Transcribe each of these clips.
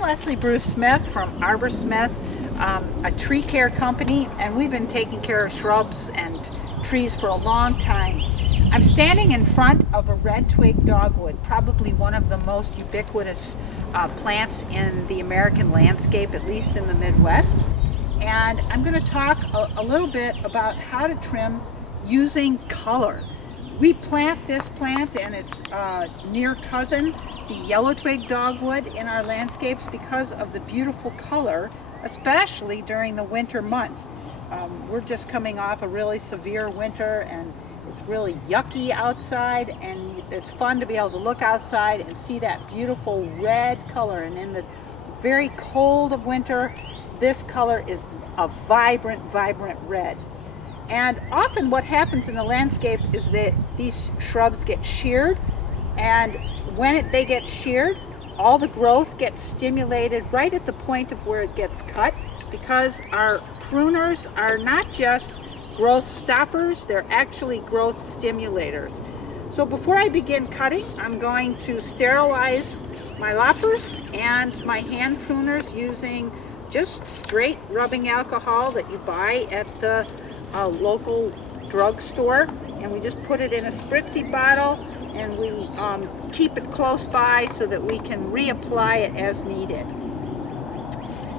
Leslie Bruce Smith from Arbor Smith, a tree care company, and we've been taking care of shrubs and trees for a long time. I'm standing in front of a red twig dogwood, probably one of the most ubiquitous plants in the American landscape, at least in the Midwest. And I'm going to talk a little bit about how to trim using color. We plant this plant and its near cousin, the yellow twig dogwood, in our landscapes because of the beautiful color, especially during the winter months. We're just coming off a really severe winter and it's really yucky outside, and it's fun to be able to look outside and see that beautiful red color. And in the very cold of winter, this color is a vibrant, vibrant red. And often what happens in the landscape is that these shrubs get sheared, and when they get sheared, all the growth gets stimulated right at the point of where it gets cut, because our pruners are not just growth stoppers, they're actually growth stimulators. So before I begin cutting, I'm going to sterilize my loppers and my hand pruners using just straight rubbing alcohol that you buy at the local drugstore, and we just put it in a spritzy bottle and we keep it close by so that we can reapply it as needed.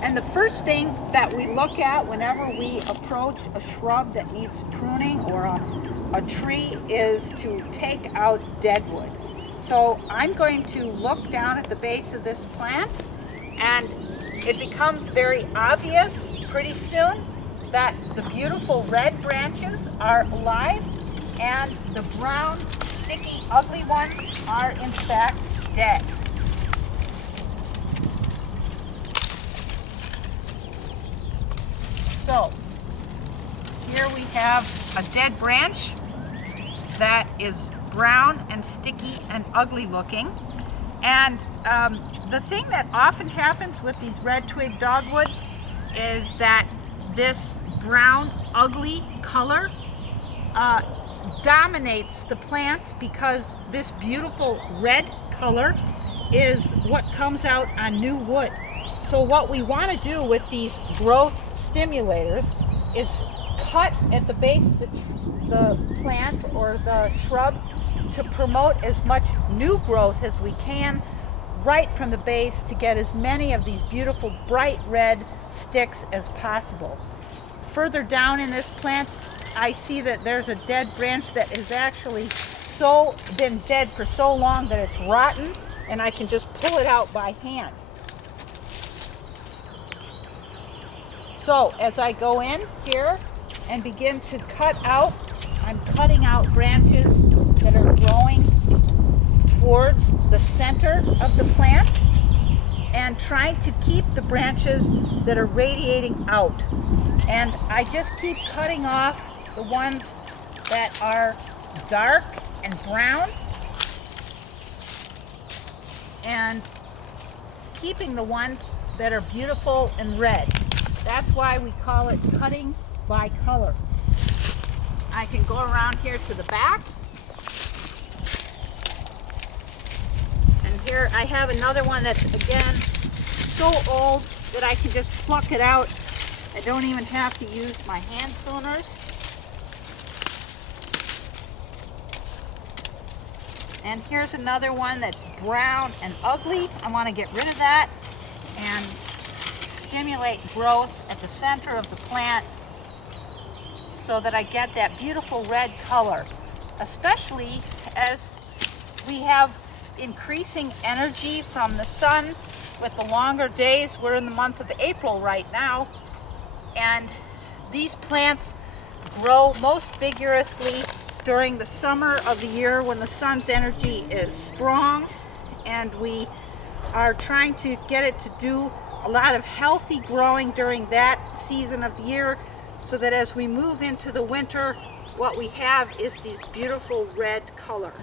And the first thing that we look at whenever we approach a shrub that needs pruning or a tree is to take out deadwood. So I'm going to look down at the base of this plant, and it becomes very obvious pretty soon that the beautiful red branches are alive and the brown, sticky, ugly ones are in fact dead. So here we have a dead branch that is brown and sticky and ugly looking. And the thing that often happens with these red twig dogwoods is that this brown, ugly color dominates the plant, because this beautiful red color is what comes out on new wood. So what we want to do with these growth stimulators is cut at the base of the plant or the shrub to promote as much new growth as we can right from the base, to get as many of these beautiful bright red sticks as possible. Further down in this plant, I see that there's a dead branch that has actually been dead for so long that it's rotten, and I can just pull it out by hand. So as I go in here and begin to cut out, I'm cutting out branches that are growing towards the center of the plant and trying to keep the branches that are radiating out. And I just keep cutting off the ones that are dark and brown and keeping the ones that are beautiful and red. That's why we call it cutting by color. I can go around here to the back. And here I have another one that's, again, so old that I can just pluck it out. I don't even have to use my hand pruners. And here's another one that's brown and ugly. I want to get rid of that and stimulate growth at the center of the plant so that I get that beautiful red color, especially as we have increasing energy from the sun with the longer days. We're in the month of April right now, and these plants grow most vigorously during the summer of the year when the sun's energy is strong, and we are trying to get it to do a lot of healthy growing during that season of the year, so that as we move into the winter, what we have is these beautiful red color.